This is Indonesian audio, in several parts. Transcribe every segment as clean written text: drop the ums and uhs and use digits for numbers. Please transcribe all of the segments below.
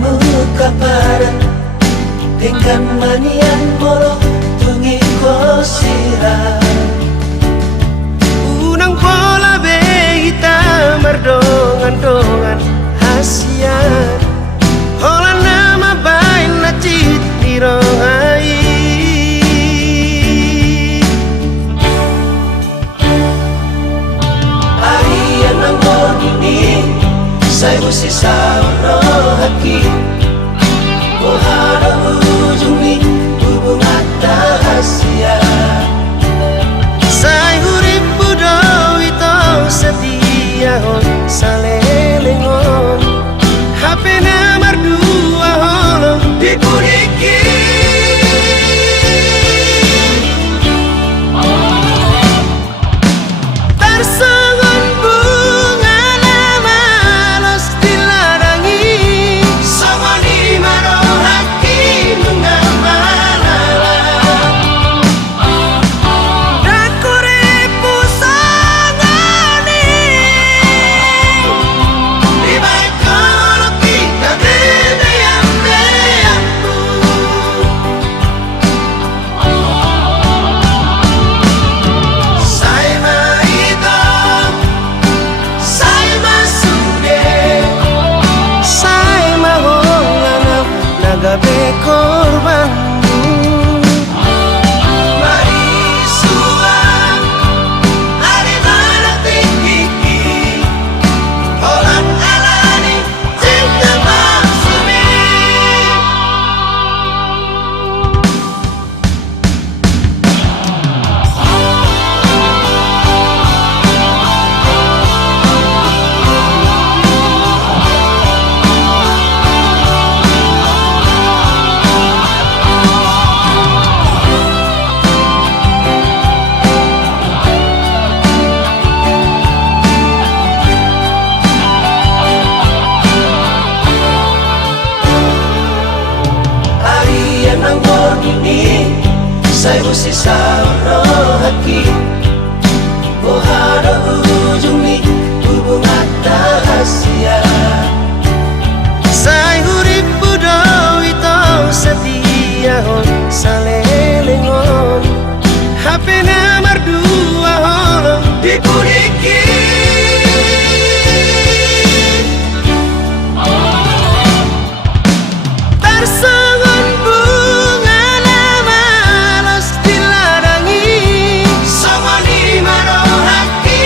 kamu kaparan dengan manian moro tungi kosira unang bola be kita merdongan-dongan hasian hola nama bain nacit dirohai arian nangor ini saya mesti sauro haki Ohara ujung ni hubungan rahasia Say hurip budaw ito sa tiyahon sa lelengon Hape na mardua holong di puriki Tarsongon bunga na malos dilarangi sama ni maro haki mga malala Nakurip pusangani di baik kalau kita beda-beda saya mah hidup saya mah sudah Say mahonganap nagabe korban Marisuan Ari mana tinggi Holan alani Cinta maksumi Arian ang ini Saya mesti sauro haki Ohara ujung ni hubungan rahasia Say hurip budaw ito sa tiyahon sa lelengon Hape na mardua holong di puriki Tarsongon bunga na malos dilarangi sama ni maro haki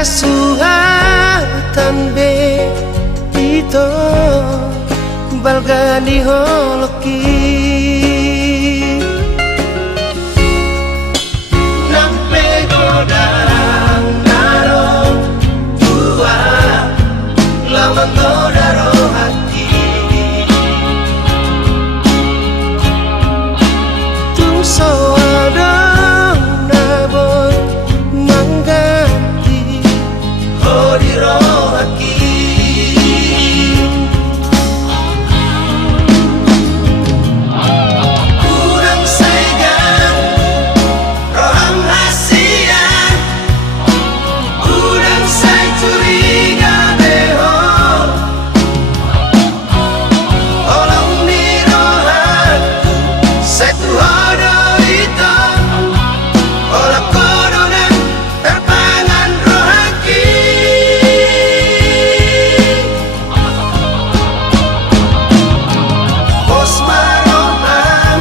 kasuhatan be itu balga di holoki Nampe godang naro tua Lawan godaro hati tung soadong nabon mangganti Hodiro haki Kurang sayang Roham hasian Kurang say curiga beho Olang ni rohanku Say tuhodo ito Olang kodonan terpangan rohaki Bos marohan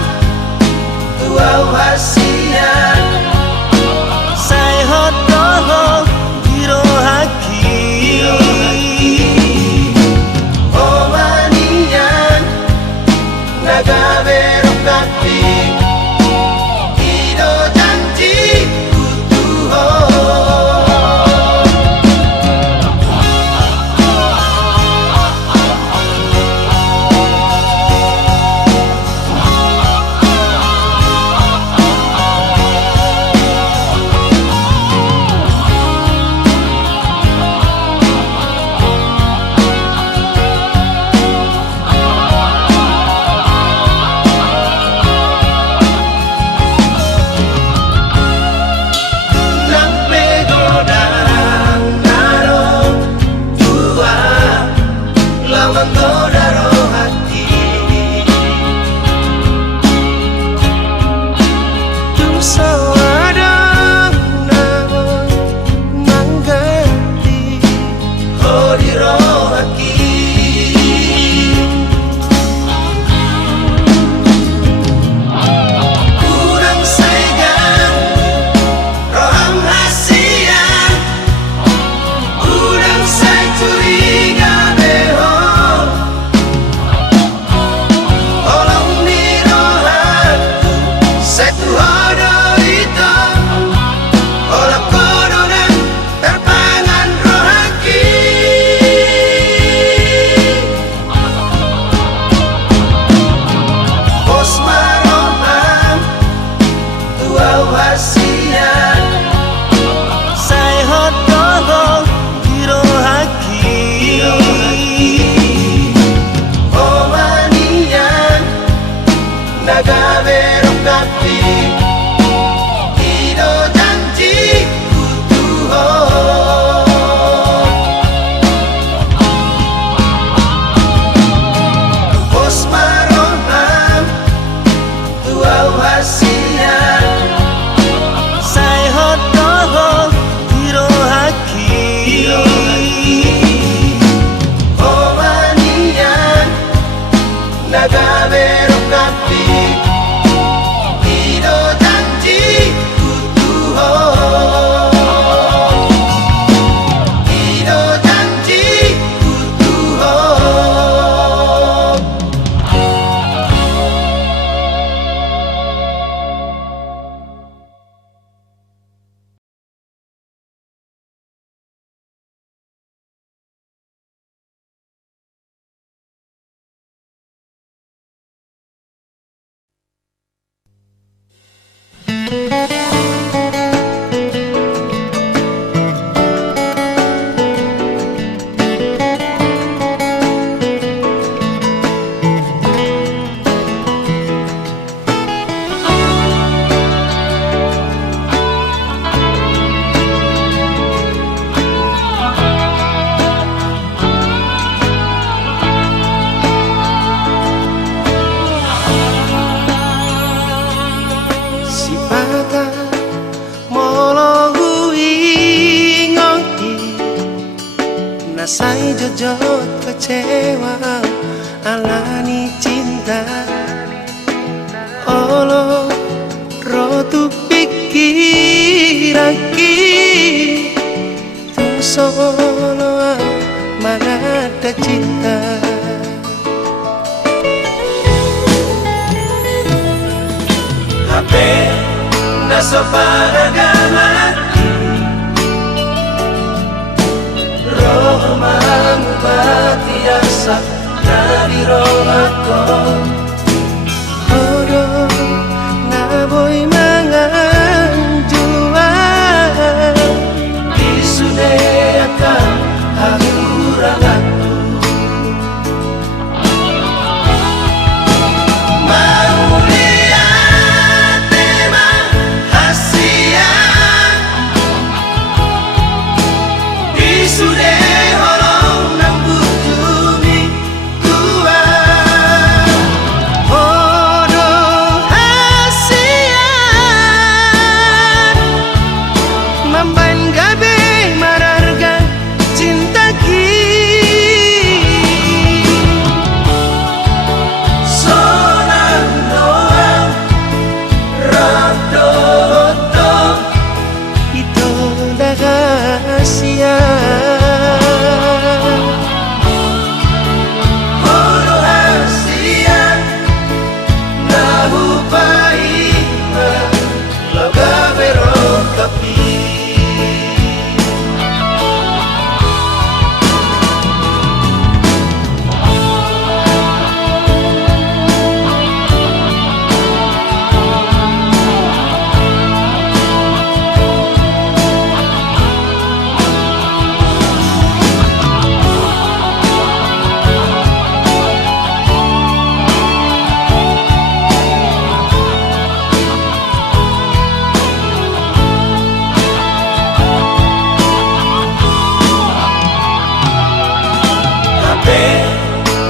Tuau hasian say hodoh giro haki Omanian Nagaberok kaki Ido janji kutuho Nampe godang naro tua Lawan godaro hati tung soadong nabon mangganti Hodiro haki Kurang sayang Roham hasian Kurang say curiga beho Olang ni rohanku Say tuhodo ito Olang kodonan terpangan rohaki Bos marohan Tuau hasian say hodoh giro haki Omanian Nagaberok kaki Ido janji kutuho Bos marohan Tuau hasian say hodoh giro haki Omanian Nagaberok kaki Ido janji kutuho Ido janji kutuho Nasai jojot kecewa alani cinta Olo rotu pikiraki harga cinta. HP naso panagamati roh mangubati asa dari rohku. Bodoh na boy manganjuan Isudeakan hakuranganku Maulia tema hasian Isude holong nang butumi kuat bodoh hasian mamban gabe mararga cinta ki Sonang doang Radoto itu rahasia. Holo hasian Nahupai Laga berok kapi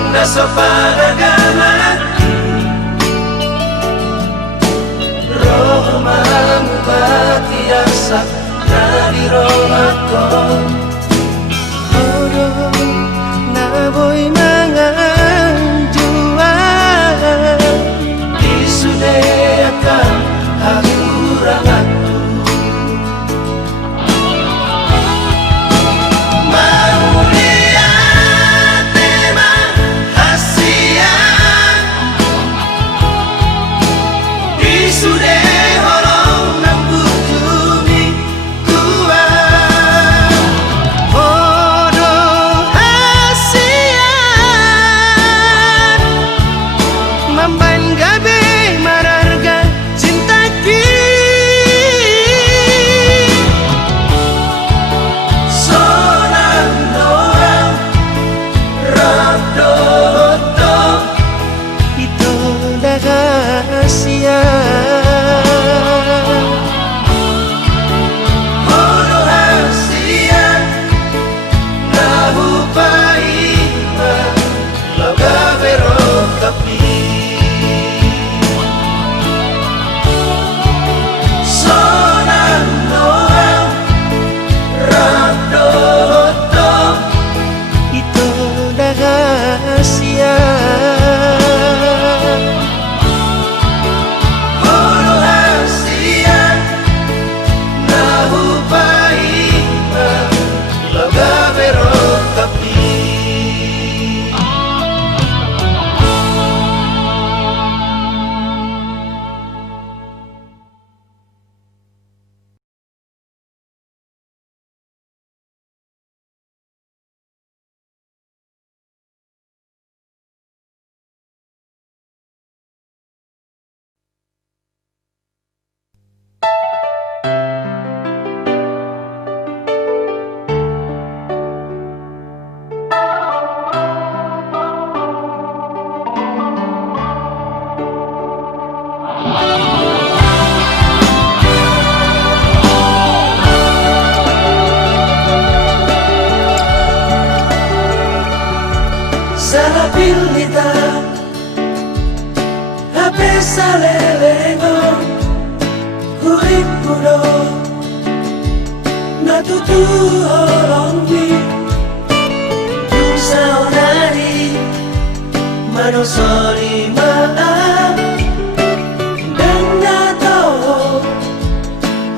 Nasa panagamati roh mangubati asa dari rohku Bodoh na boy manganjuan Isudeakan hakuranganku Maulia tema hasian Isude holong nang butumi kuat bodoh hasian mamban gabe mararga cinta ki Sonang doang Radoto itu rahasia. Holo hasian Nahupai Laga berok kapi Sonang doang Radoto Itu rahasia. Holo hasian Nahupai Laga berok kapi Salah pilita HP salelengo Hurip kudo Natutu holongmi Dusa onari Manosoli maaf Dan nato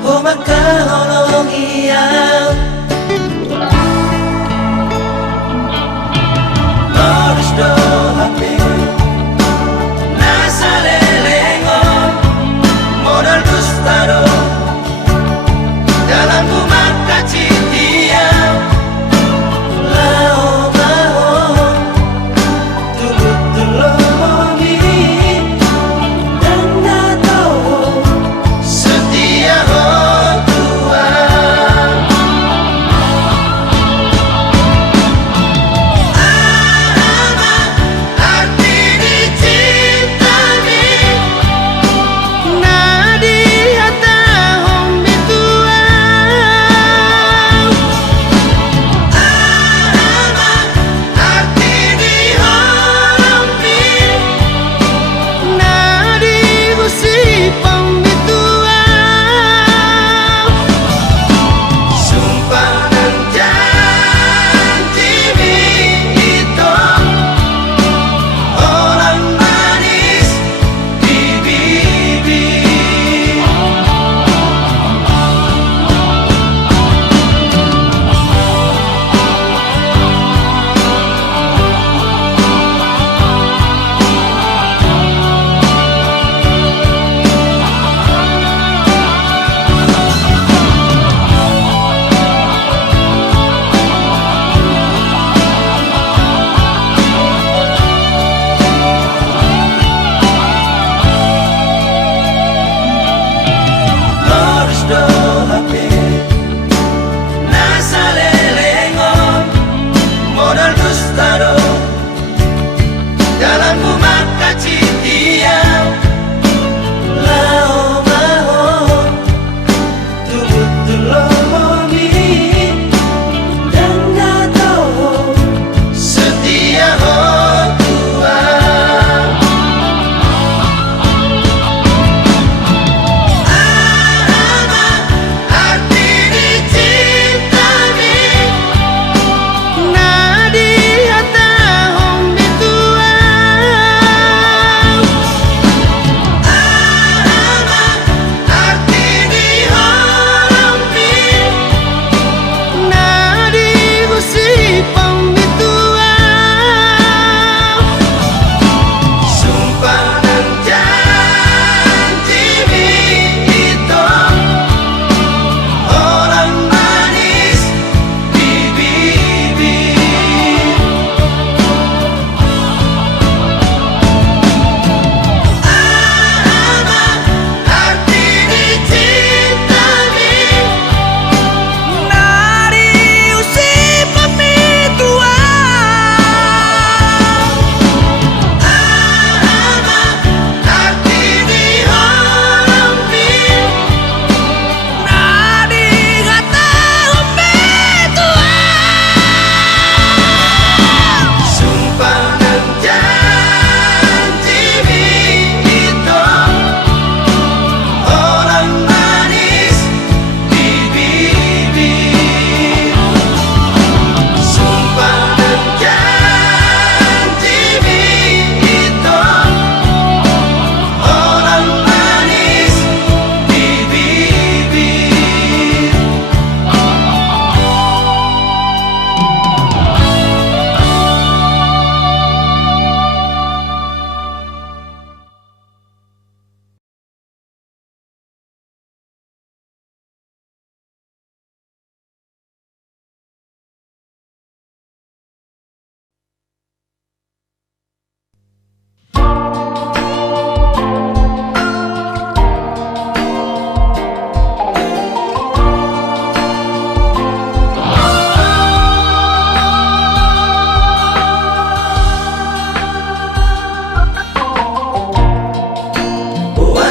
Homaka holongi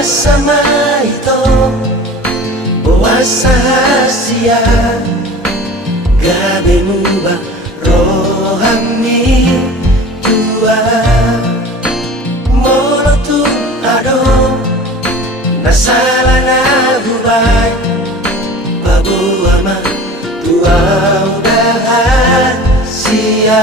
sama itu Buasa hasia Gabe mubah rohani tua Mono tu ado Nasala na hubay Babu ama tua udahan sia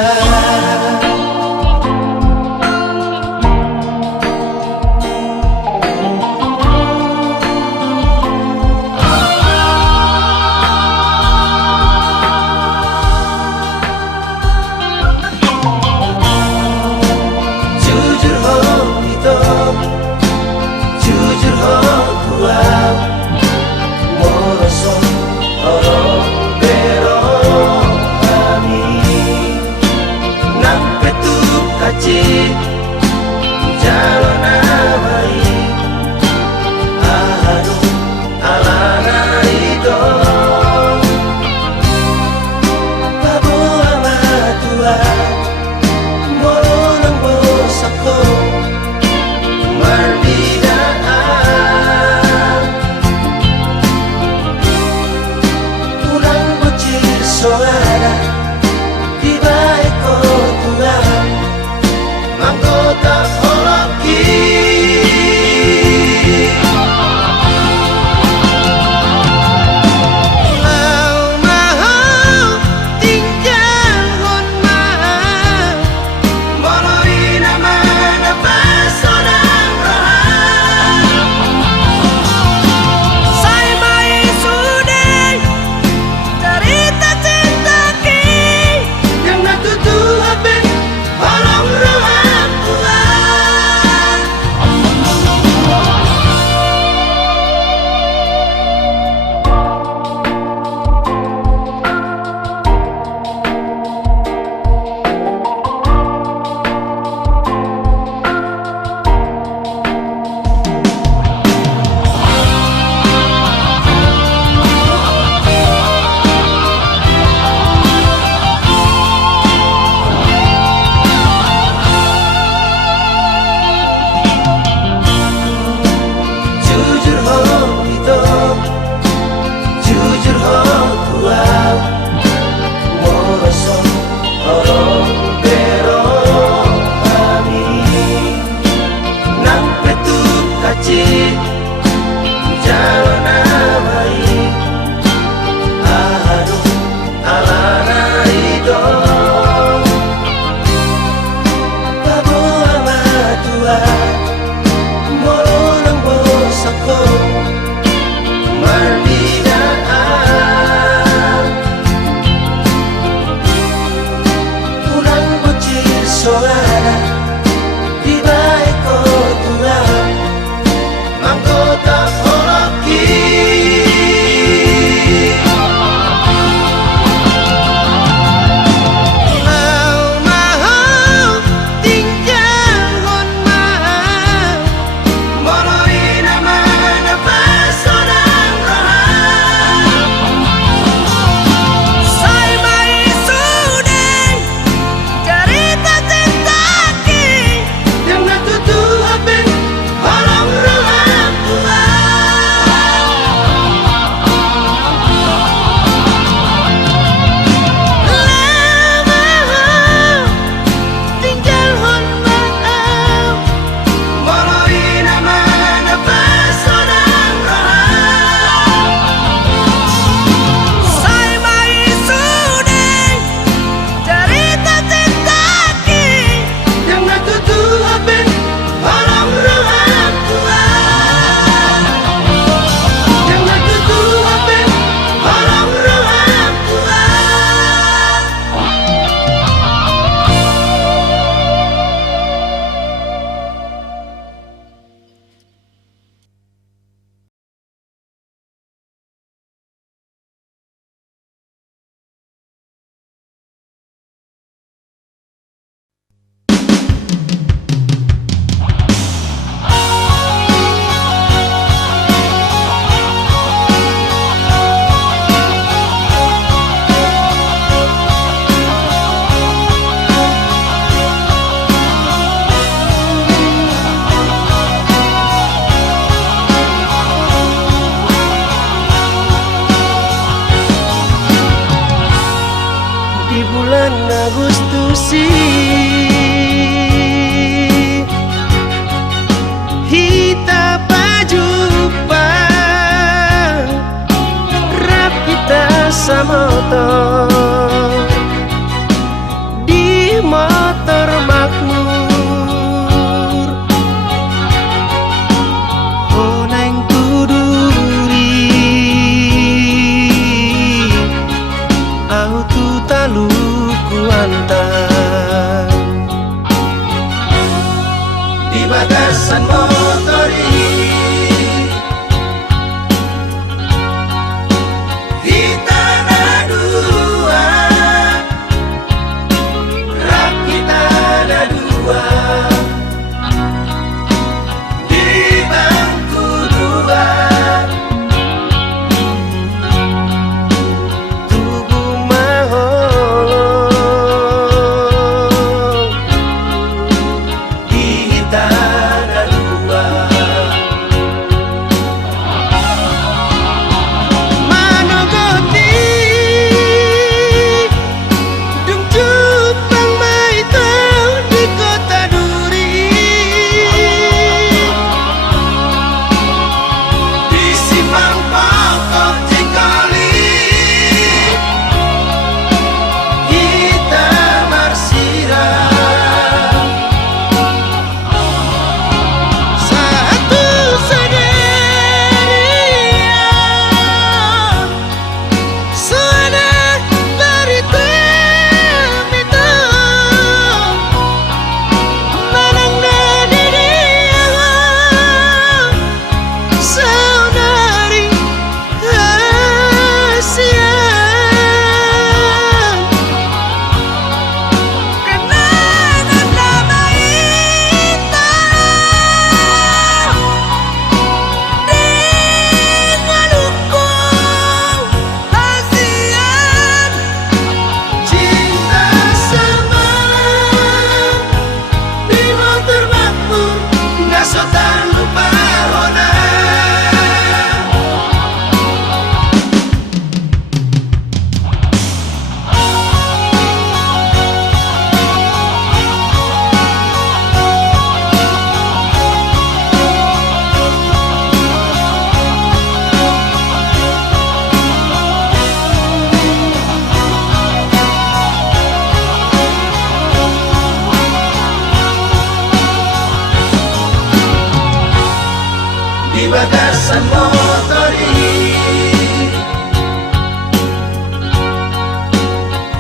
batasan motori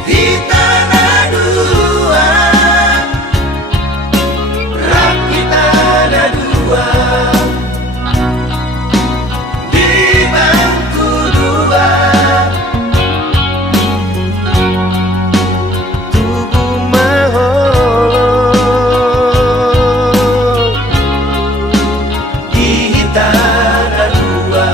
di tanah dua, rakit tanah dua, di bangku dua. Tubuh maho Di tanah dua,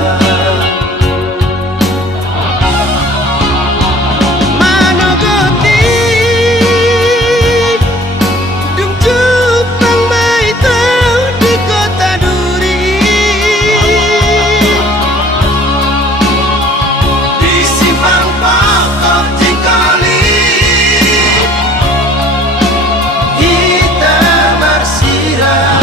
manogoti dung cupang baito di kota Duri. di simpang pokok Cikoli, di Tamar Sirah,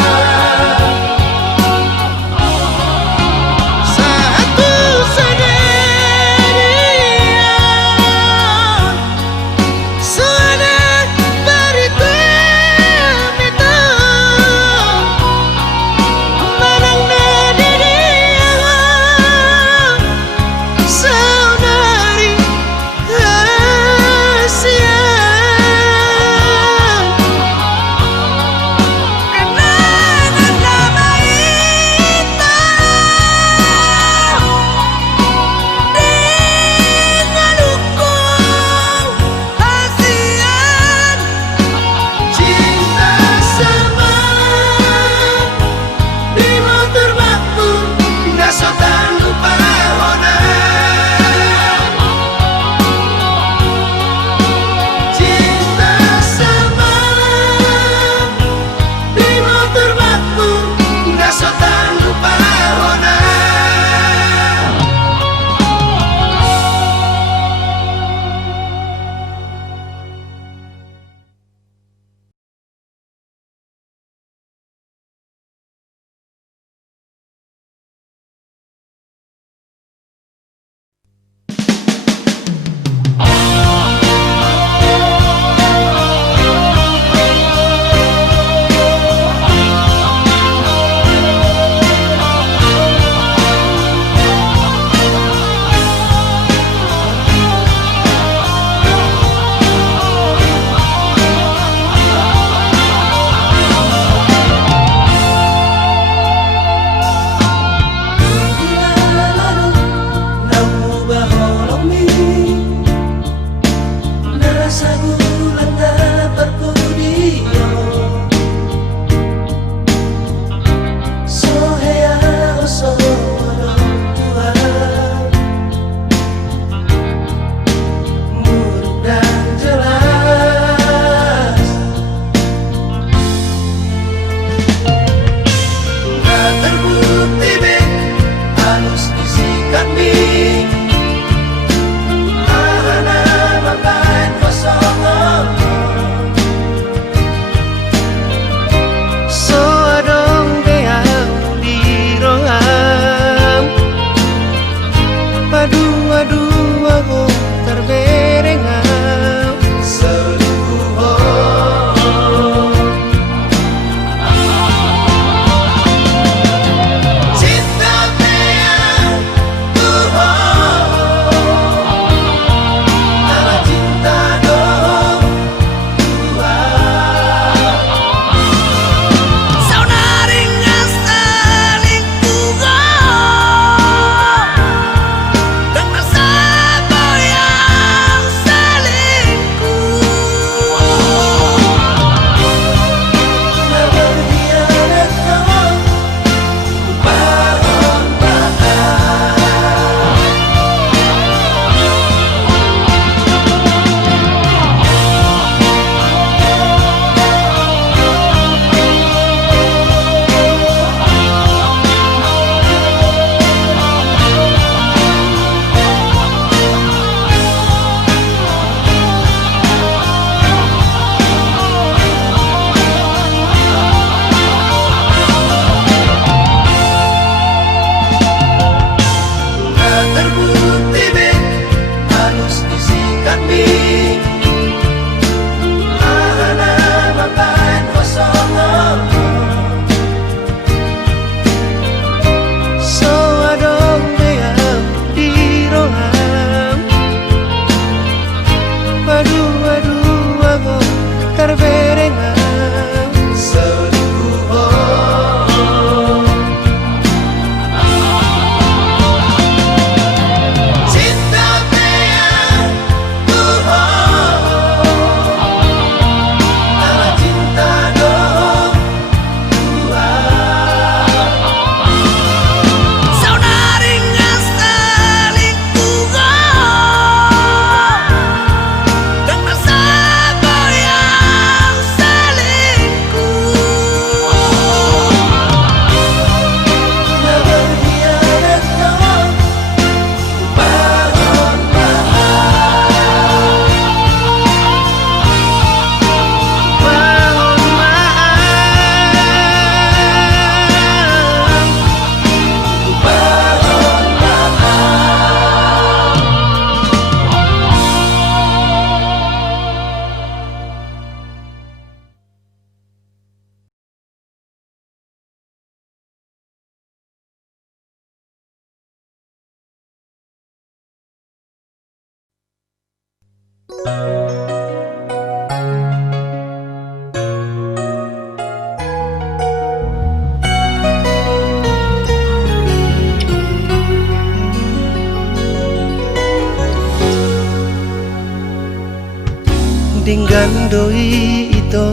Dengan doi itu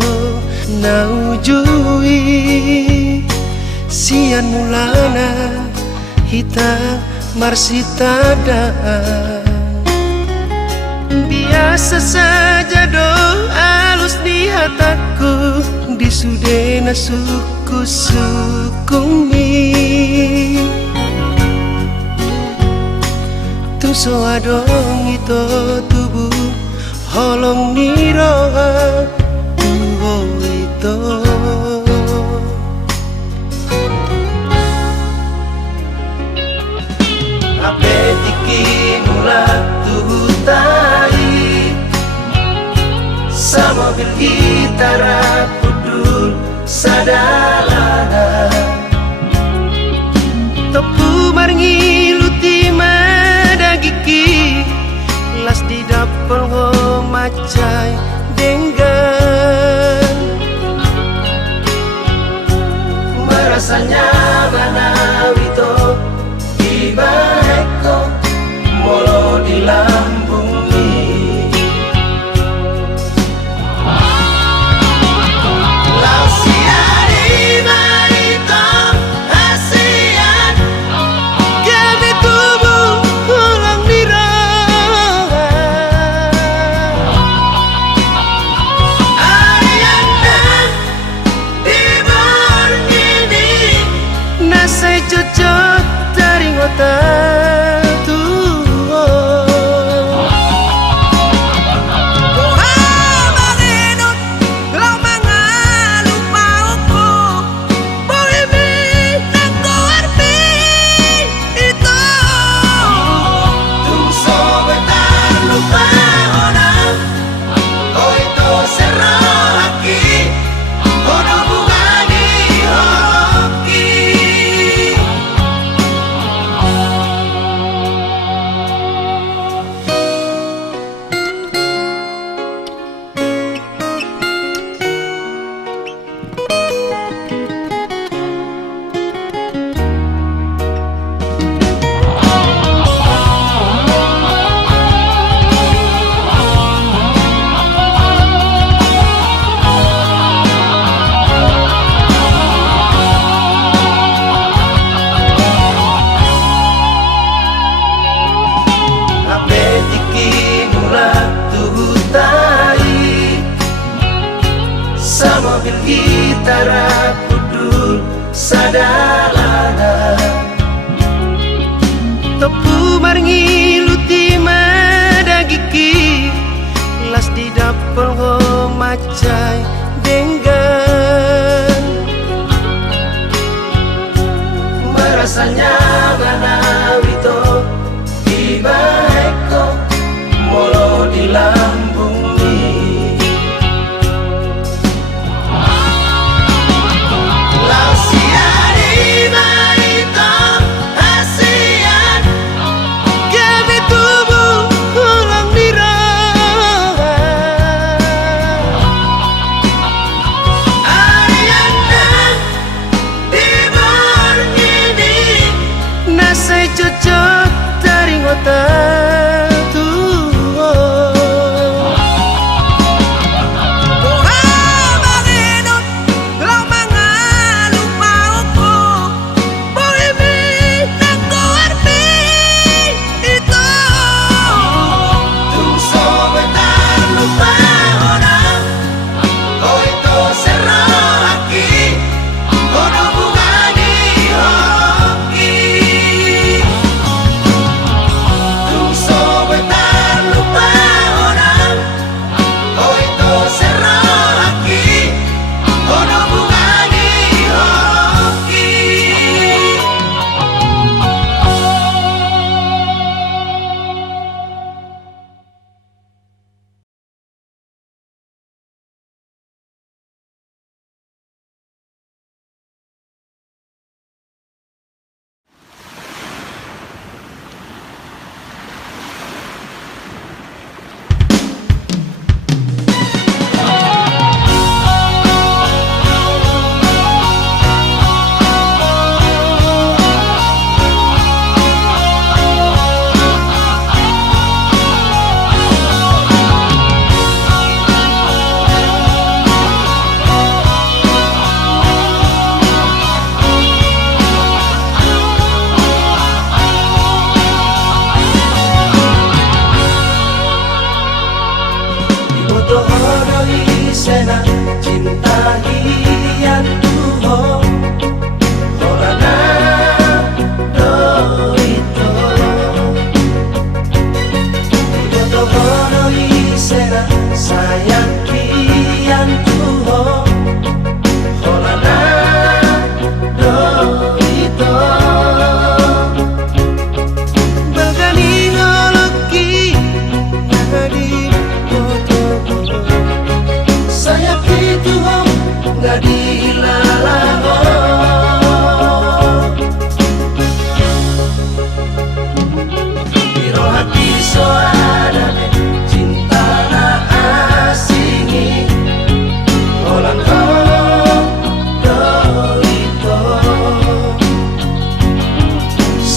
naujui sian mulana hita marsita biasa saja doa halus di hataku disudena suku sukumi tung soa dong itu tubuh holong niroha tuho itu Ape tiki mula tuhutai sama bil gitara pudul sadalana topu maringi luti madagiki las di dapur ho macai denggan merasanya manawito tiba eko molo di lambungi lausiari maito asian kami tubuh holang niroha ariana timur ngini nasai cocok dari ngota sama bil gitara pudul sadalana topu maringi luti madagiki las di dapur ho macai denggan merasanya manawito tiba eko molo di lambungi lausiari maito asian kami tubuh holang niroha ariana timur ngini nasai cocok dari ngota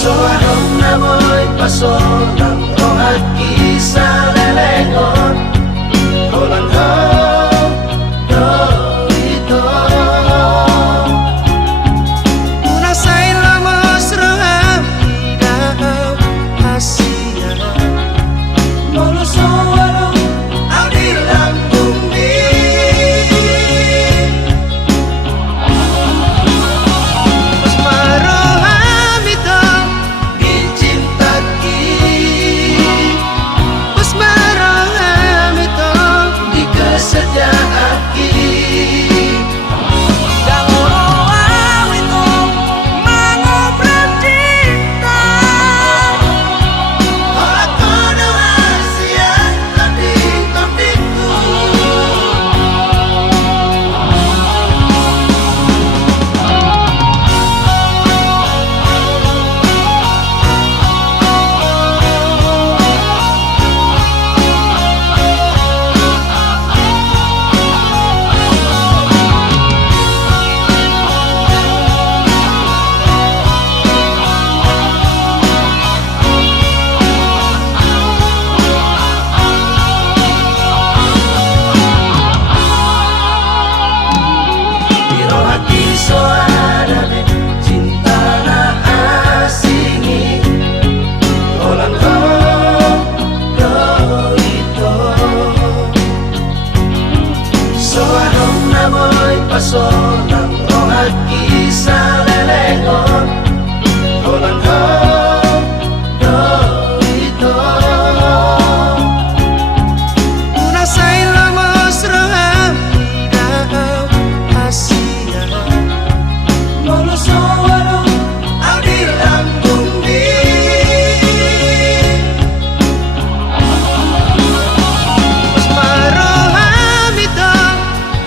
Soarong namoy paso ng rohat isa lelengon Holang hong do ito Unang sa'y lamos roham Daw Asia Molo soarong ang dilang bumi Mas maroham ito Dicintaki Mas maroham ito di kesetiaaki Ako na Asia tanding-tandingku Biro hati soalame cinta na asingi Olang hong do ito Soarong namoy paso ng rohat isa lelengon Olang hong do ito Unang sa'y lamos roham Daw Asia Molo soarong ang dilang bumi Mas maroham ito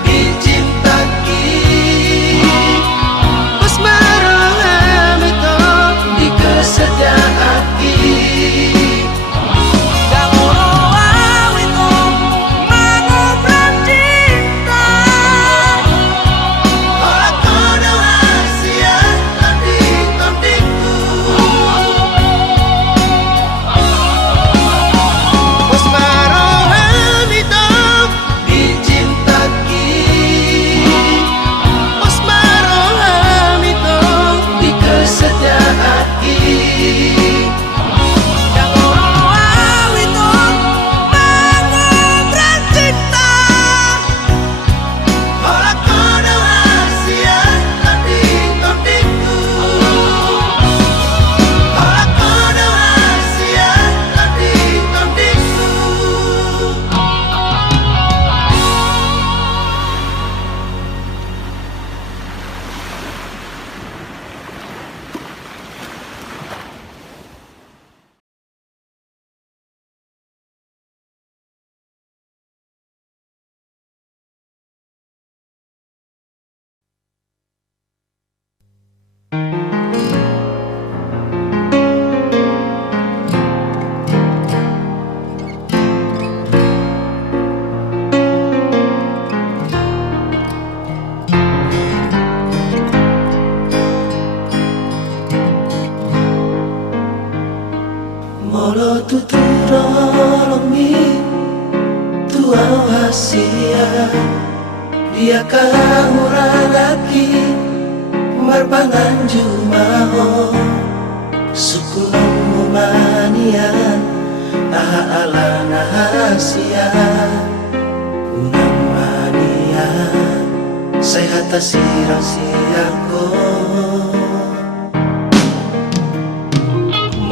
Dicintaki Mas maroham ito di kesetiaaki Ako na Asia tanding-tandingku Mas maroham ito Dicintaki Mas maroham ito di kesetiaaki Ako na Asia tanding-tandingku Ako na Asia tanding-tandingku Molo tuturolongi tuau hasia dia kahura lagi marpangan jumaho suku nomanian aha ala nahasia unang mania saya hata sirang siako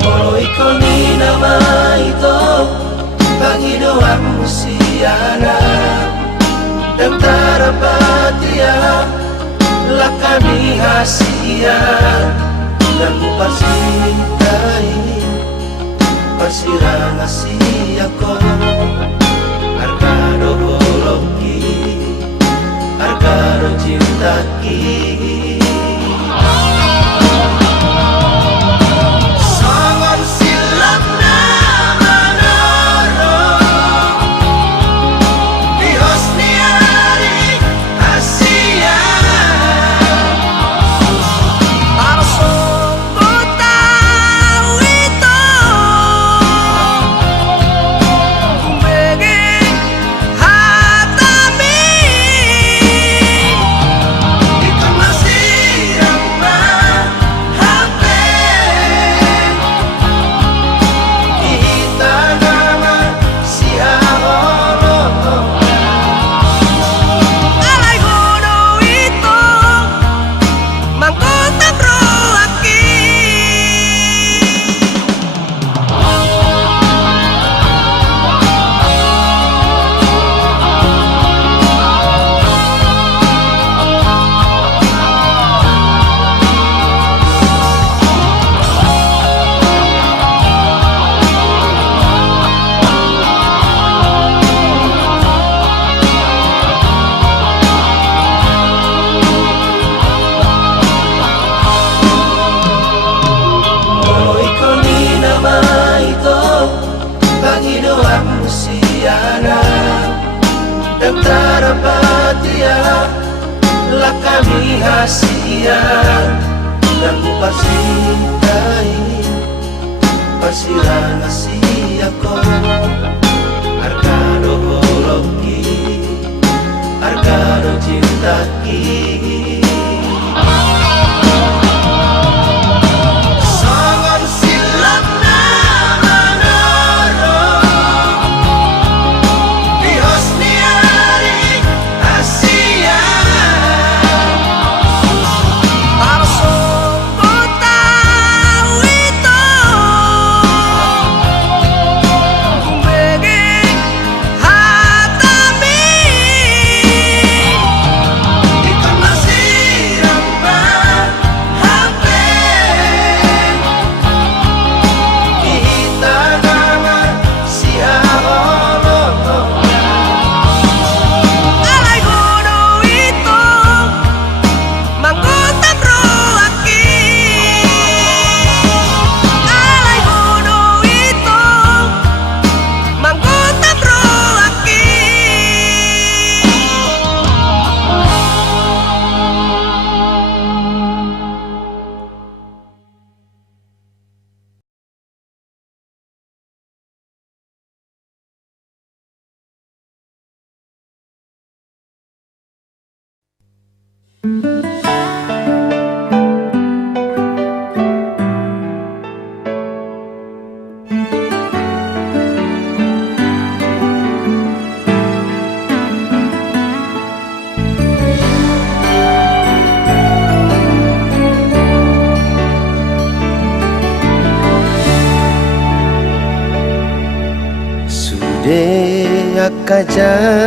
Molo ikoni nama itu Panginoan musiana Dan tarapatia Lakani hasia Dan pasikai Pasirang asia ko Arkado holoki Arkado cintaki Sangon silap na manoro Di hosniari Asia Para sumbutan kami hasian dan pasintai pasiran asiako arkado holoki arkado cintaki songon silam nama noro di hosniari Asia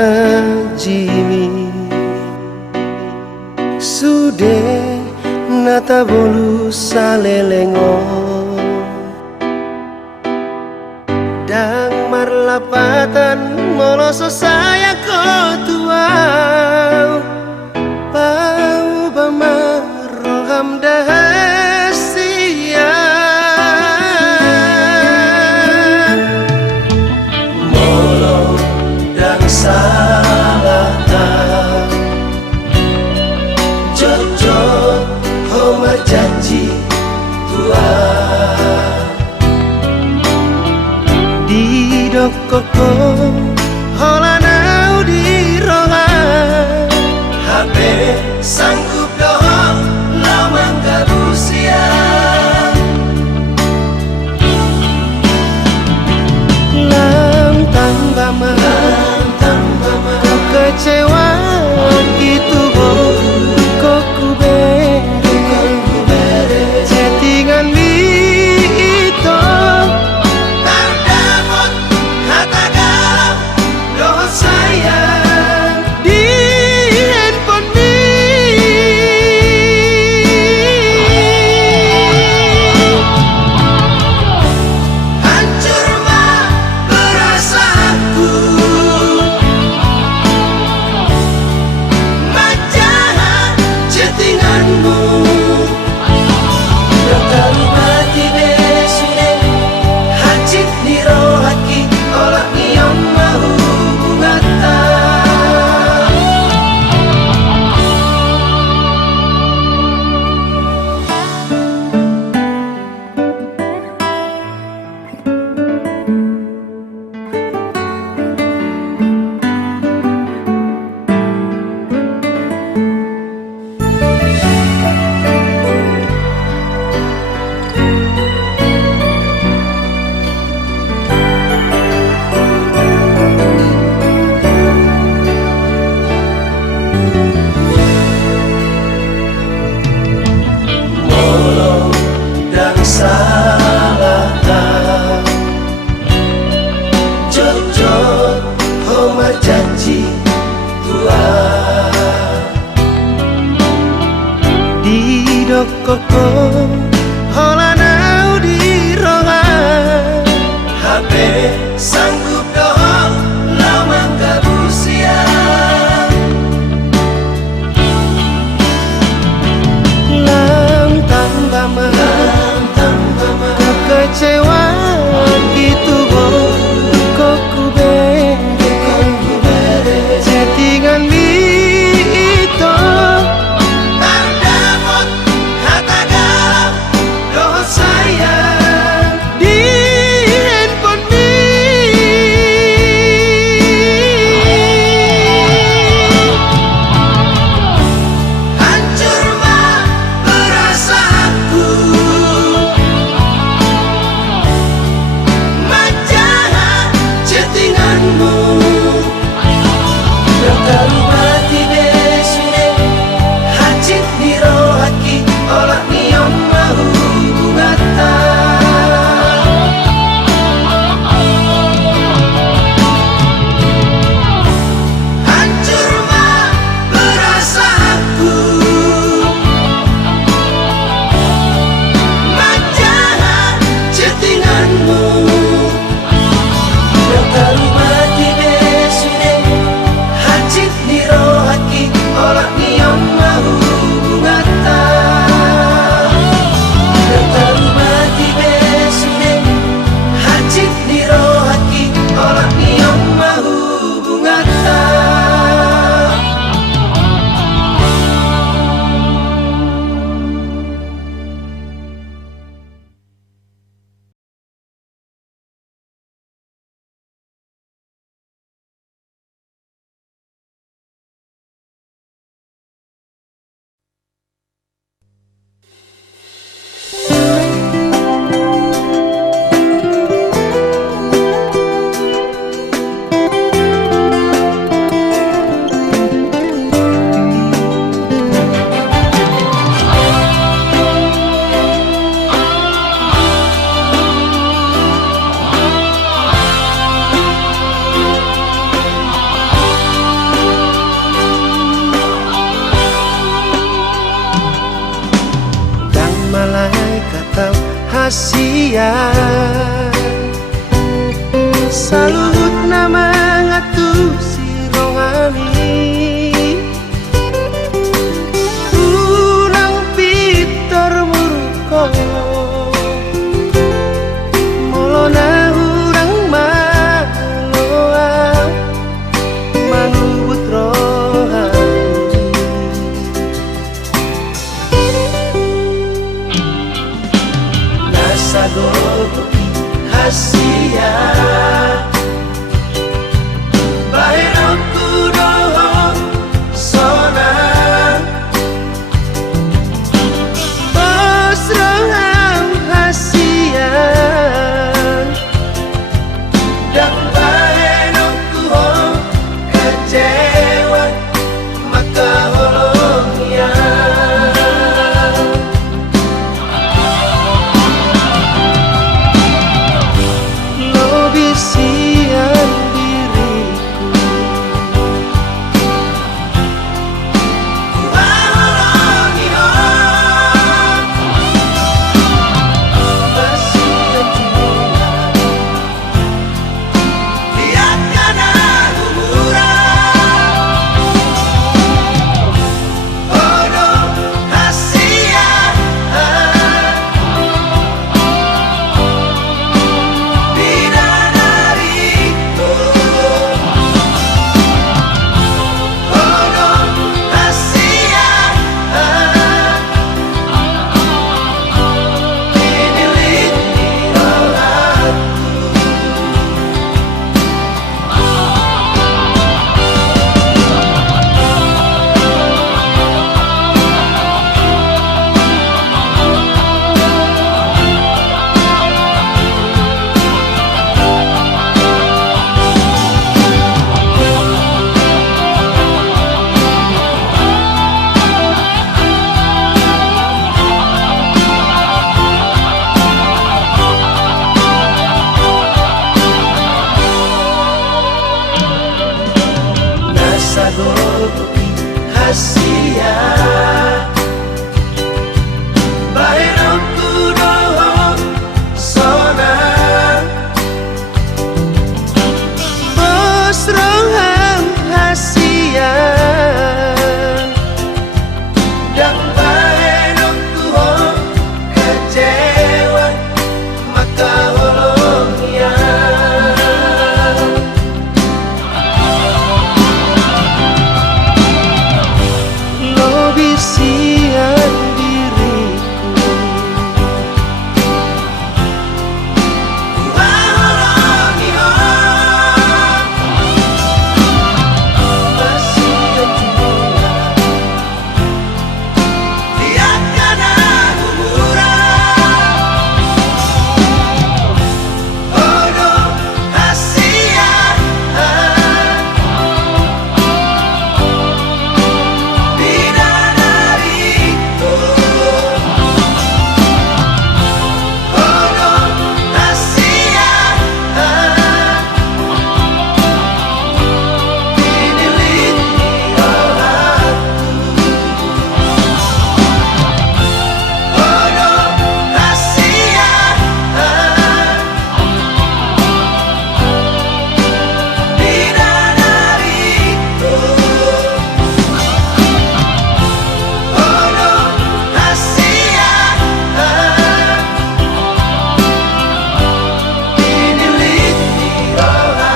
Janjimi sude nata bolu salelengo dang marlapatan moloso saya kotuau pau bamaroham dahasia salatan jojot homar janji tua di dokoko holanau di rohan habe sanggup dohong lamang gabusia lam tambah kekecewaan itu kok ku bere settingan itu terdapat kata galau doa sayang di handphone hancur mah perasaanku salatan jojot homar janji tua di dokoko holanau di rohan habe sanggup dohong lamang gabusia lam tambah sia saluhut nama ngatu si rohani urang pitor murko molona urang maloa mangubut rohani Nasago hasia Baheroku dohong sona Osroham hasia Dan baheroku hong kecewa Maka holongnya lo bisian diriku Waholongi hong Basian jiwa Lihat kanan kuburan Bodoh hasia Bidadariku Bodoh hasia Dinilik rohku Nasago hasia Baheroku dohong sona Osroham hasia Dan baheroku hong kecewa Maka holongnya lo bisian diriku Waholongi hong Basian jiwa Lihat kanan kuburan Bodoh hasia Bidadariku Bodoh hasia Dinilik rohku Bodoh hasia Bidadariku Bodoh hasia Dinilik rohku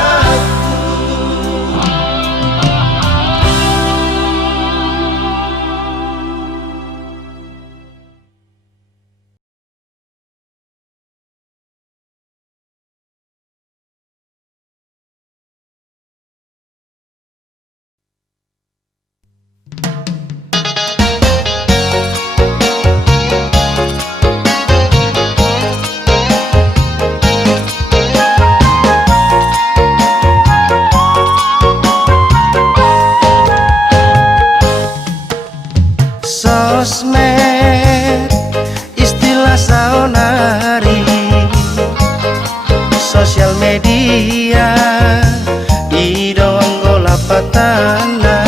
sosmed istilah saonari sosial media idong golapatana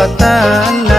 fatana